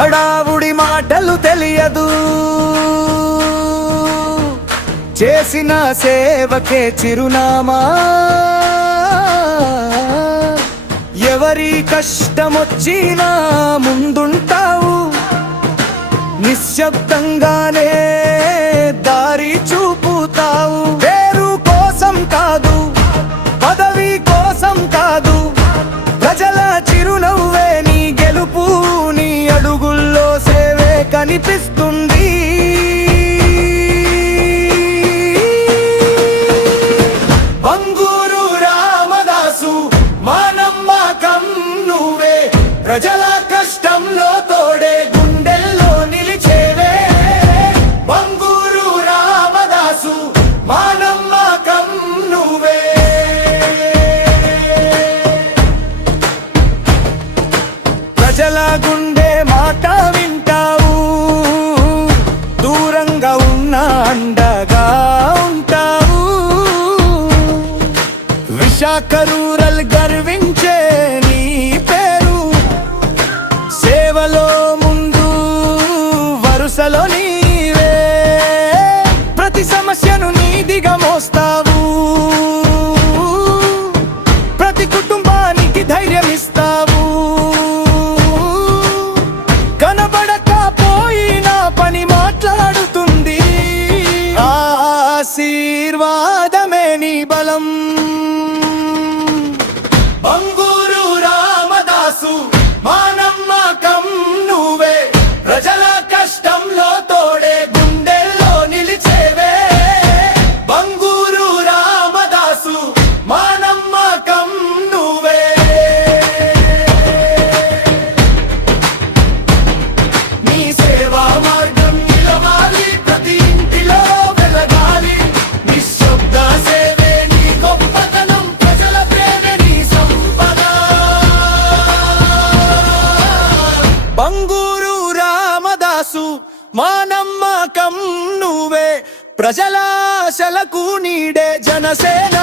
హడావుడి మాటలు తెలియదు, చేసిన సేవకే చిరునామా. ఎవరి కష్టమొచ్చినా ముందుంటావు, నిశ్శబ్దంగానే దారి చూపుతావు. పేరు కోసం కాదు, పదవి కోసం కాదు, ప్రజల చిరునవ్వే నీ గెలుపు. నీ అడుగుల్లో సేవే కనిపిస్తుంది. బంగూరు రామదాసు మా నమ్మకం నువ్వే, ప్రజల కష్టంలో తోడే గుండెల్లో నిలిచేవే. బంగూరు రామదాసు మా నమ్మకం నువ్వే. ప్రజల గుండె మాట వింటావు, దూరంగా ఉన్న అండగా ఉంటావు. విశాఖ రూరల్ గర్వించే నీ పేరు, సేవలో ముందు వరుసలో నీవే. ప్రతి సమస్యను నీదిగా మోస్తావు, ప్రతి కుటుంబానికి ధైర్యం ఇస్తావు. కనబడకపోయినా పని మాట్లాడుతుంది, ఆశీర్వాదమే నీ బలం. బంగూరు రామదాసు మా నమ్మకం నువ్వే, ప్రజల కష్టంలో తోడే గుండెల్లో నిలిచేవే. బంగూరు రామదాసు మా నమ్మకం నువ్వే. నీ సేవా మార్గం నిలవాలి, ప్రతి ఇంటిలో వెలగాలి. నిశ్శబ్ద సేవే నీ గొప్పతనం, ప్రజల ప్రేమే నీ సంపద. బంగూరు రామదాసు మా నమ్మకం నువ్వే, ప్రజల ఆశలకు నీడే జనసేన.